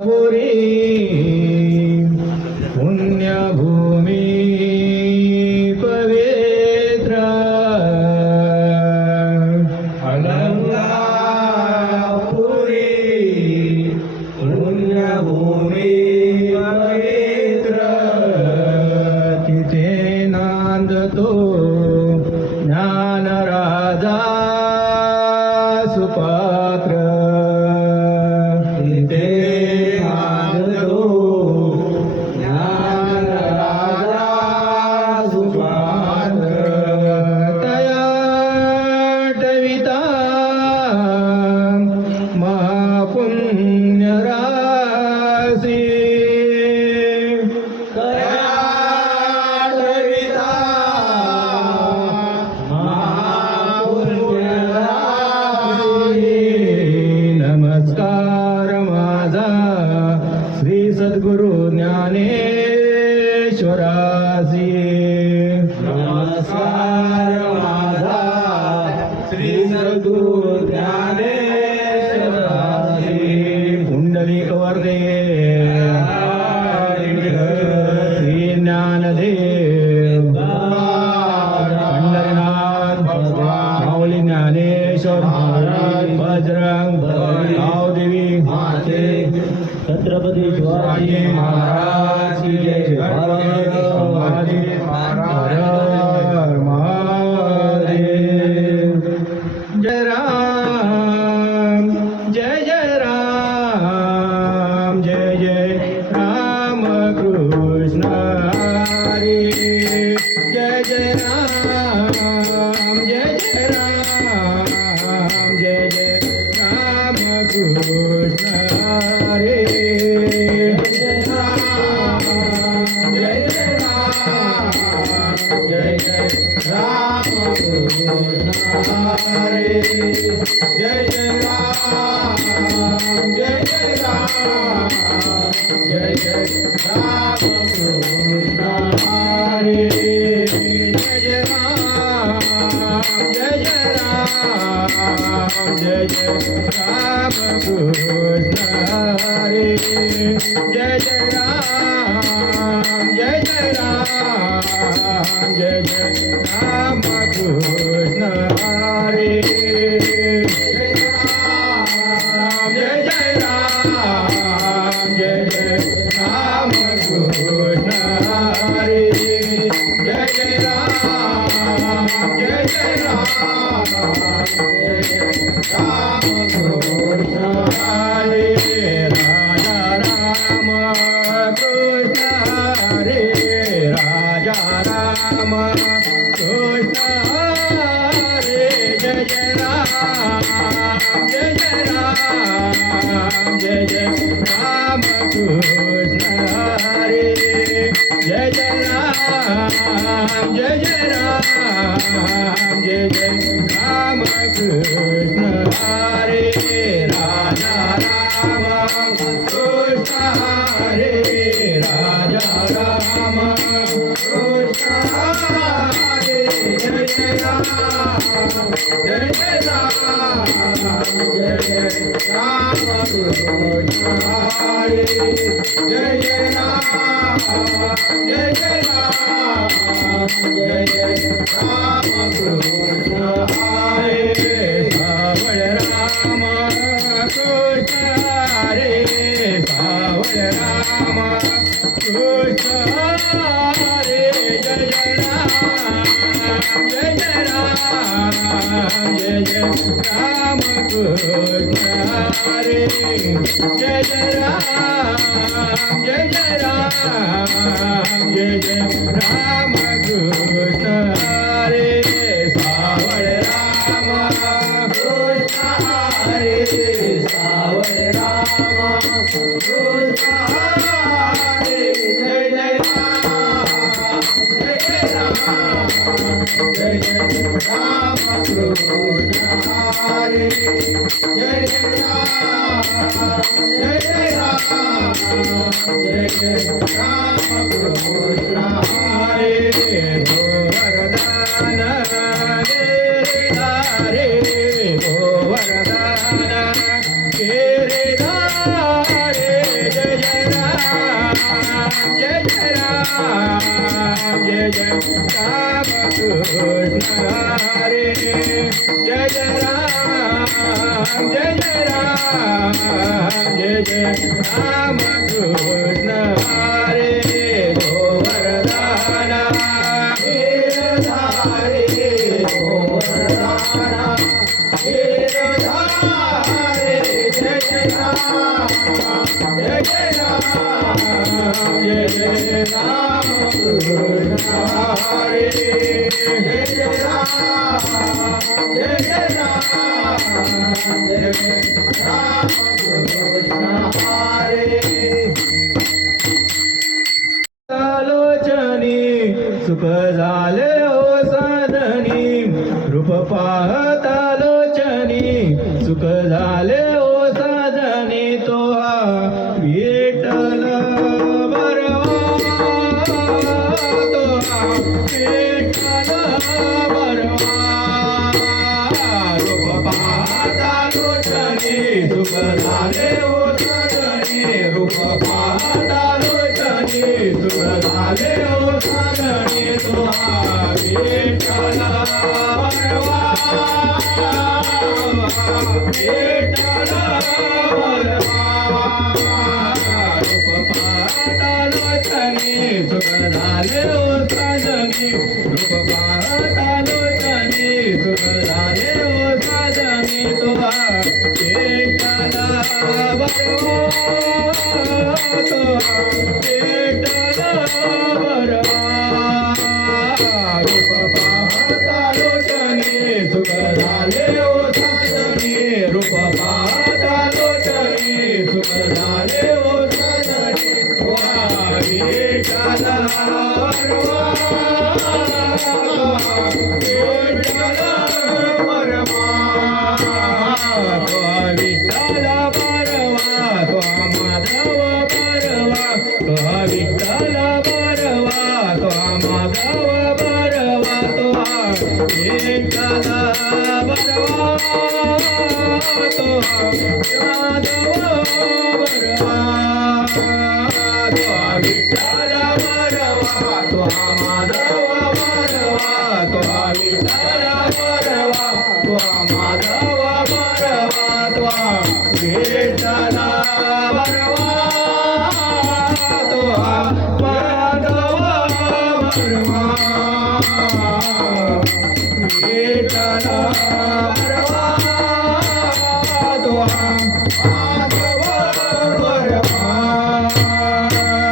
पुरी पुण्यभूमी पवित्र अलंकापुरी पुण्यभूमी पवित्र तिथे नांदतो ज्ञानराजा सुपात्र तिथे सद्गुरु ज्ञानेश्वरासी नमस्कार माझा श्री सद्गुरु ज्ञानेश्वरासी पुंडलिक वर्दे श्री ज्ञानदेव पंढरीनाथ माऊली ज्ञानेश्वर बजरंग देवी माते छत्रपती शिवाजी महाराज की जय शिवाजी महाराज महादेव जय राम जय जय राम जय जय राम कृष्ण हरी जय जय राम जय जय राम जय जय राम कृष्ण हरे हरे जय जय राम जय जय राम जय जय राम कृष्ण हरे जय जय राम जय जय राम जय जय राम कृष्ण हरे जय जय राम जय जय राम जय जय राम कृष्ण हरे जय राम जय जय राम जय जय राम कृष्ण हरे जय जय राम जय जय राम जय जय राम कृष्ण हरे राजा राम कृष्ण हरे राजा राम कृष्ण हरे जय जय राम जय जय राम जय जय राम कृष्ण हरे जय जय राम जय जय राम जय जय राम कृष्ण हरे राजा राम कृष्ण हरे राजा राम कृष्ण हरे जय जय राम जय जय राम जय जय राम कृष्ण हरे जय जय राम जय जय राम जय जय राम कृष्ण हरे सावळ राम कृष्ण हरे सावळ राम कृष्ण हरे जय जय राम जय जय राम जय जय राम कृष्ण हरे जय जय राम जय जय राम जय जय राम कृष्ण हरे सावळ राम कृष्ण हरे सावळ राम कृष्ण हरे जय जय राम जय जय राम जय जय राम कृष्ण हरे जय जय राम जय जय राम जय जय राम कृष्ण हरे भो वरदान रे धारे भो वरदान रे धारे जय जय राम जय जय राम कृष्ण हरे जय जय राम जय जय राम जय जय राम कृष्ण हरे गोवर्धना गिरधारी गोवर्धना गिरधारी जय जय राम जय जय राम जय जय राम कृष्ण हरे जय जय राम जय जय राम जय जय राम कृष्ण हरे आलोचनी सुख झाले हो साधनी रूप पाहता लोचनी सुख झाले हो साधनी तो हा विठ्ठल बरवा तो हा विठ्ठल बरवा रूप पाहता लोचनी सुख झाले हो साधनी रूप पाहता लोचनी सुख झाले हो साधनी तो हा विठ्ठल बरवा विठ्ठल बरवा रूप पाहता लोचनी सुख झाले हो साधनी रूप पाहता लोचनी सुख झाले हो साधनी तो हा विठ्ठल बरवा तो हा विठ्ठल बरवा रूप पाहता लोचनी सुख झाले हो साधनी रूप पाहता लोचनी सुख झाले हो साधनी तो हा विठ्ठल बरवा विठ्ठल बरवा तो हा विठ्ठल बरवा तो हा माधव बरवा तो हा विठ्ठल बरवा तो हा माधव बरवा तो हा विठ्ठल बरवा तो हा माधव बरवा तो हा विठ्ठल बरवा तो हा माधव बरवा तो हा विठ्ठल बरवा तो हा माधव बरवा तो हा विठ्ठल बरवा तो हा माधव बरवा विठ्ठल बरवा तो हा माधव बरवा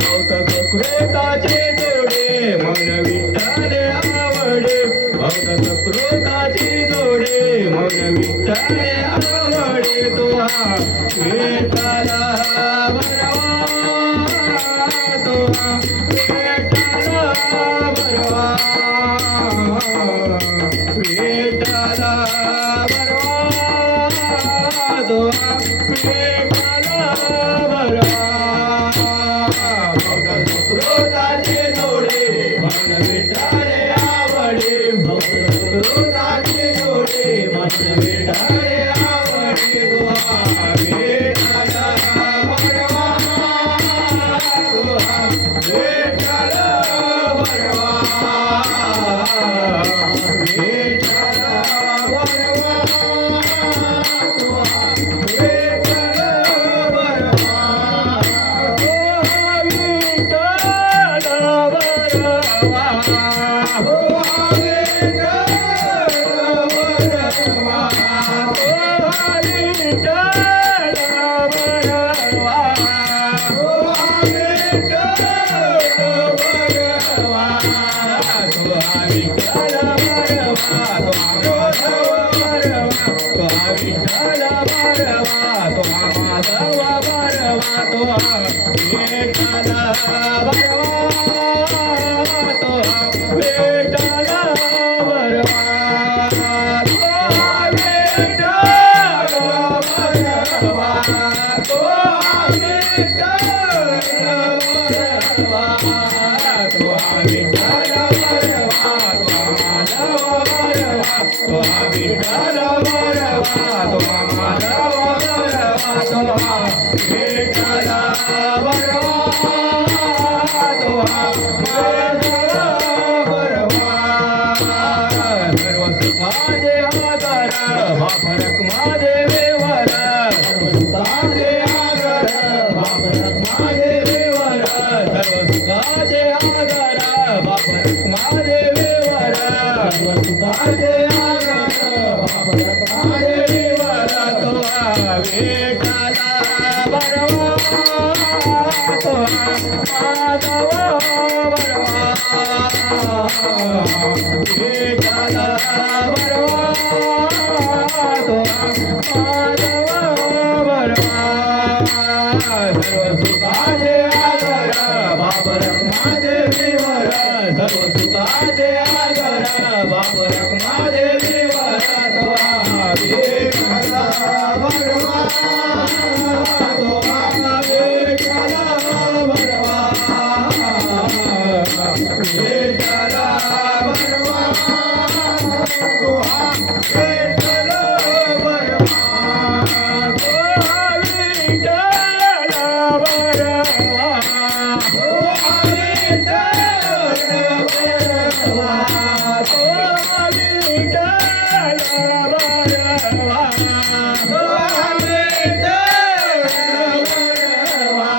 भक्त सुकृताचे जोडे मन विठ्ठल आवडे भक्त सुकृताचे जोडे मन विठ्ठल आवडे तो हा विठ्ठल बरवा तो हा विठ्ठल बरवा विठ्ठल बरवा तो हा विठ्ठल बरवा भक्त सुकृताचे जोडे मन विठ्ठल आवडे भक्त सुकृताचे जोडे मन विठ्ठल आवडे तो हा विठ्ठल बरवा तो हा विठ्ठल बरवा विठ्ठल बरवा तो हा विठ्ठल बरवा तो हा विठ्ठल बरवा तो हा विठ्ठल बरवा तो हा विठ्ठल बरवा तो हा विठ्ठल बरवा तो हा विठ्ठल बरवा तो हा विठ्ठल बरवा तो हा माधव बरवा तो हा विठ्ठल बरवा तो हा विठ्ठल बरवा तो हा विठ्ठल बरवा तो हा विठ्ठल बरवा तो हा विठ्ठल बरवा तो हा विठ्ठल बरवा तो हा माधव बरवा तो हा विठ्ठल बरवा माधव बरवा विठ्ठल बरवा तो माधव बरवा सर्व सुखाचे आगर बाबर महादेवीवर सर्व सुखाचे आगर बाबर महादेवीवर विठ्ठल बरवा तो विठ्ठल बरवा विठ्ठल बरवा तो विठ्ठल बरवा तो विठ्ठल बरवा तो विठ्ठल बरवा तो विठ्ठल बरवा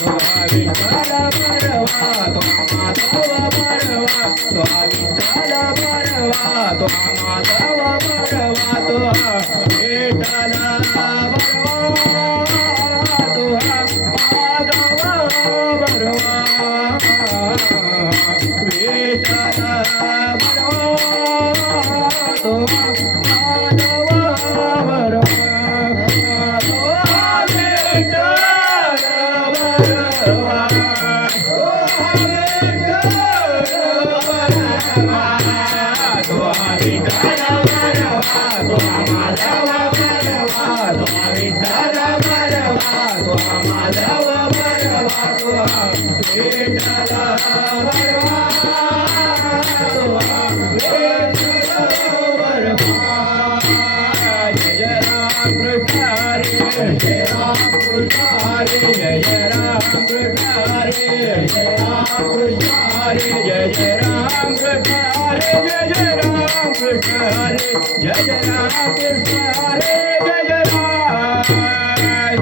तो विठ्ठल बरवा तो माधव बरवा तो विठ्ठल बरवा तो माधव बरवा तो विठ्ठल बरवा तो माधव बरवा विठ्ठल बरवा तो माधव बरवा तो विठ्ठल बरवा जय राम कृष्ण हरे जय राम कृष्ण हरे जय राम कृष्ण हरे जय राम कृष्ण हरे जय राम कृष्ण हरे जय राम कृष्ण हरे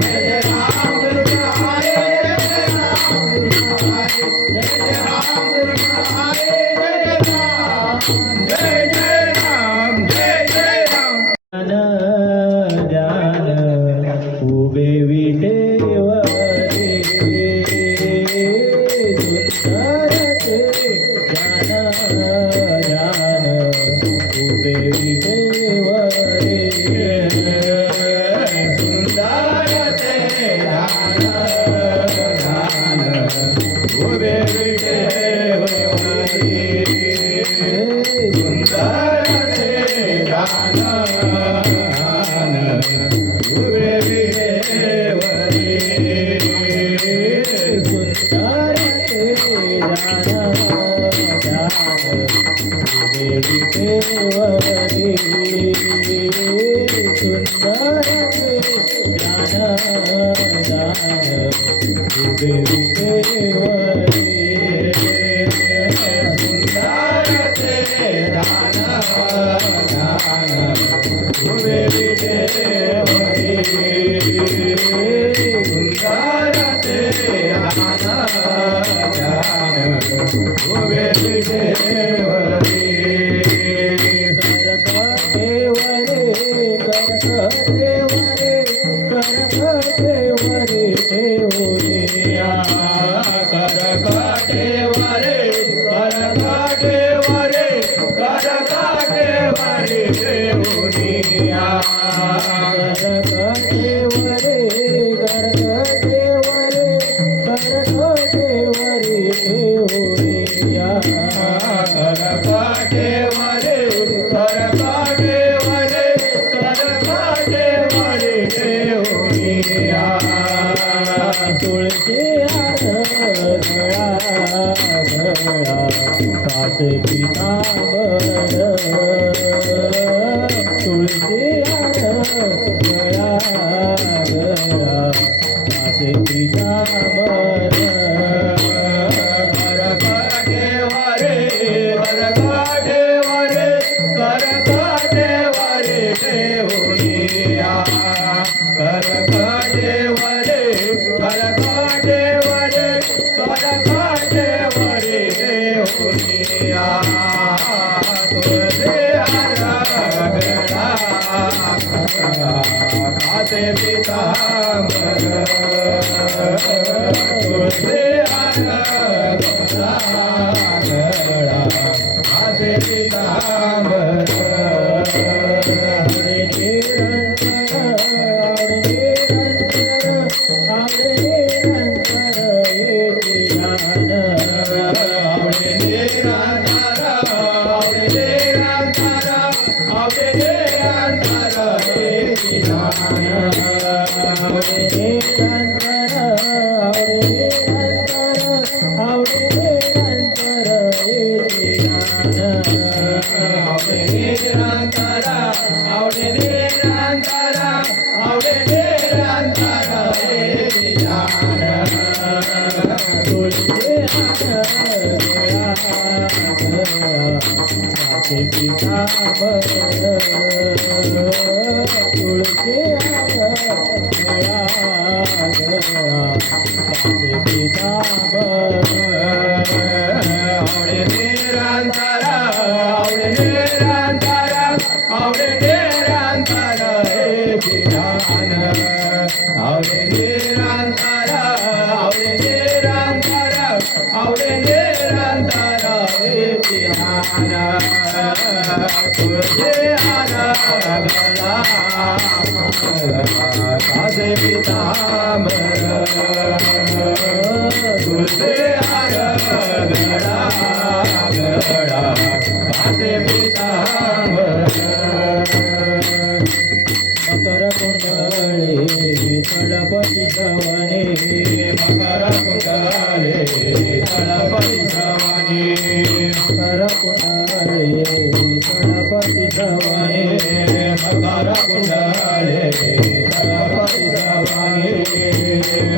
जय राम कृष्ण हरे जय राम कृष्ण हरे जय राम कृष्ण हरे जय राम जय राम जय राम उभे विटेवरे सुंदर ते जान उभे विटेवरे सुंदर ते जान उभे विटेवरे सुंदर ते जान उभे कासे पीतांबर तुळशी हार गळा कासे पीतांबर आवडे निरंतर येती ज्ञान आवडे निरंतर येती ज्ञान कासे पीतांबर तुळशी हार गळा कासे पीतांबर मकर कुंडले तळपती श्रवणे मकर कुंडले तळपती श्रवणे मकर कुंडले तळपती श्रवणे मकर कुंडले तळपती श्रवणे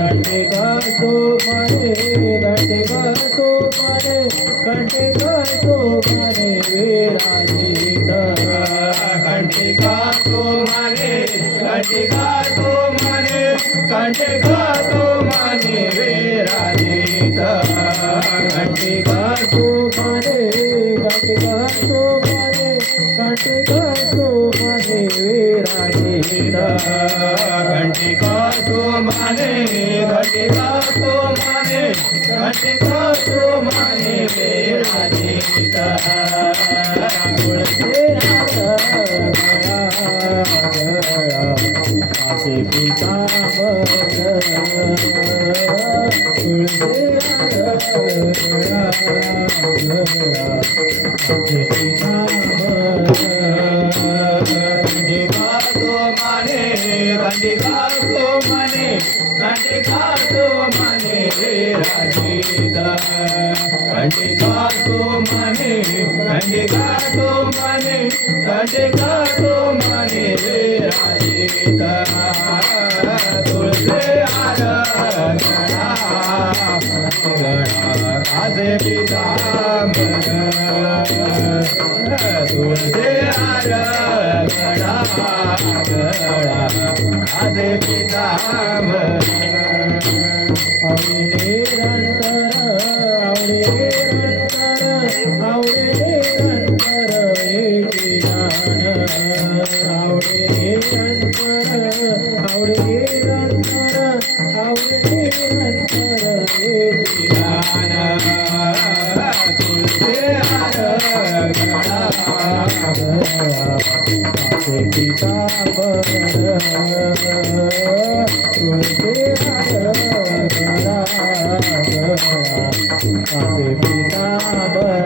घंटे गातो मने घंटे गातो मने घंटे गातो मने विराजित घंटे गातो मने घंटे गातो मने घंटे गातो मने विराजित घंटे गातो मने घंटे गातो मने घंटे गातो मने विराजित घंटे गातो मने घंटे गातो मने घंटे गातो मने विराजित तुळशी कासे पीतांबर तुळशी कासे पीतांबर घंटे गातो मने घंटे गातो मने घंटे गातो मने विराजित घंटे गातो मने घंटे गातो मने घंटे गातो मने विराजित तुळशी हार गळा कासे पीतांबर तुळशी हार गळा कासे पीतांबर आवडे निरंतर येती ज्ञान आवडे निरंतर येती ज्ञान तुळशी हार गळा कासे पीतांबर तुळशी हार गळा कासे पीतांबर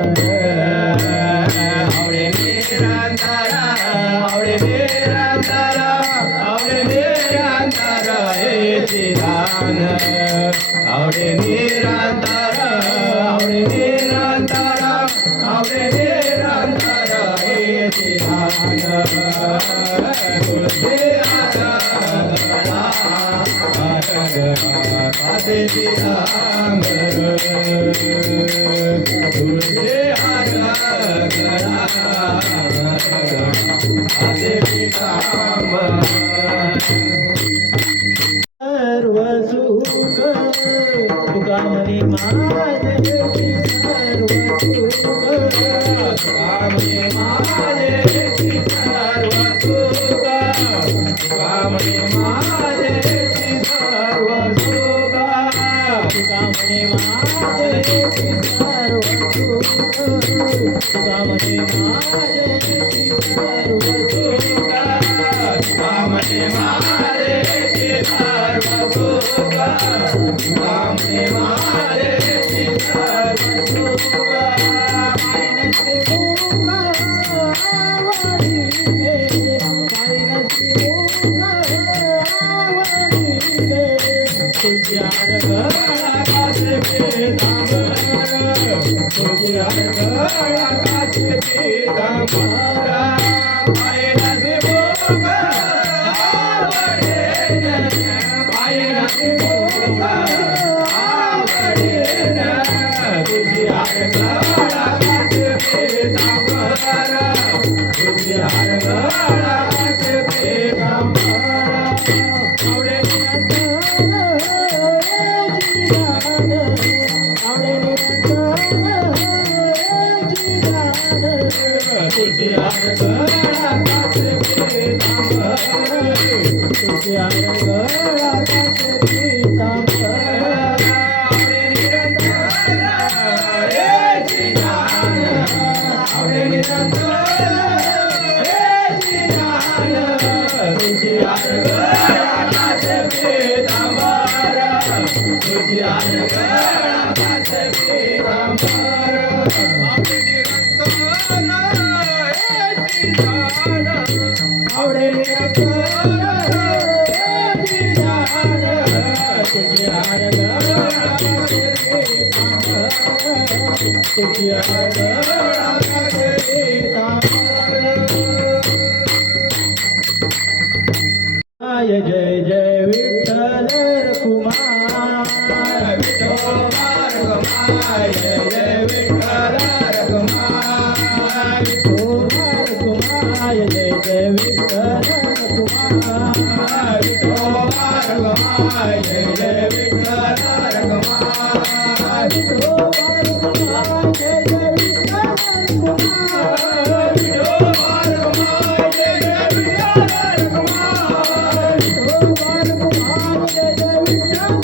आवडे निरंतर येती ज्ञान आवडे निरंतर येती ज्ञान तुळशी हार गळा कासे पीतांबर तुळशी हार गळा कासे पीतांबर सर्व सुख तुका म्हणे माझे सर्व सुख तुका म्हणे माझे सर्व सुख म्हणे माझे सर्व सुख तुका म्हणे माझे सर्व सुख तुका म्हणे माझे सर्व सुख तुका म्हणे माझे सर्व सुख काही नसते मुख आवडीने काही नसते मुख आवडीने तुझ्या गळा कासे पीतांबर तुझ्या गळा कासे पीतांबर काही नसते मुख आवडीने काही नसते मुख आवडीने तुझ्या गळा कासे पीतांबर तुझ्या गळा कासे पीतांबर आवडे तुझ्या गळा कासे पीतांबर तुझ्या गळा कासे पीतांबर आवडे निरंतर हेची ज्ञान आवडे निरंतर हेची ज्ञान तुझ्या गळा कासे पीतांबर तुझ्या गळा कासे पीतांबर आवडे निरंतर आवडे निरंतर हेची ज्ञान तुझ्या गळा कासे पीतांबर तुझ्या गळा कासे पीतांबर जय जय विठ्ठल रखुमाय विठोबा रखुमाय जय जय विठ्ठल रखुमाय विठोबा रखुमाय जय जय विठ्ठल रखुमाय विठोबा रखुमाय जय जय विठ्ठल रखुमाय विठोबा रखुमाय जय जय विठ्ठल रखुमाय विठोबा रखुमाय जय जय विठ्ठल रखुमाय विठोबा रखुमाय जय जय विठ्ठल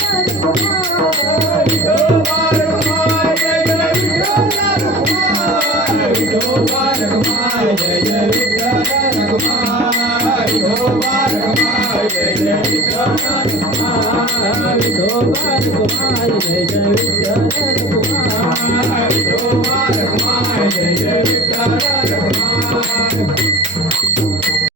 रखुमाय विठोबा रखुमाय जय जय विठ्ठल रखुमाय विठोबा रखुमाय जय जय विठ्ठल रखुमाय विठोबा रखुमाय जय जय विठ्ठल रखुमाय विठोबा रखुमाय जय जय विठ्ठल रखुमाय विठोबा रखुमाय जय जय विठ्ठल रखुमाय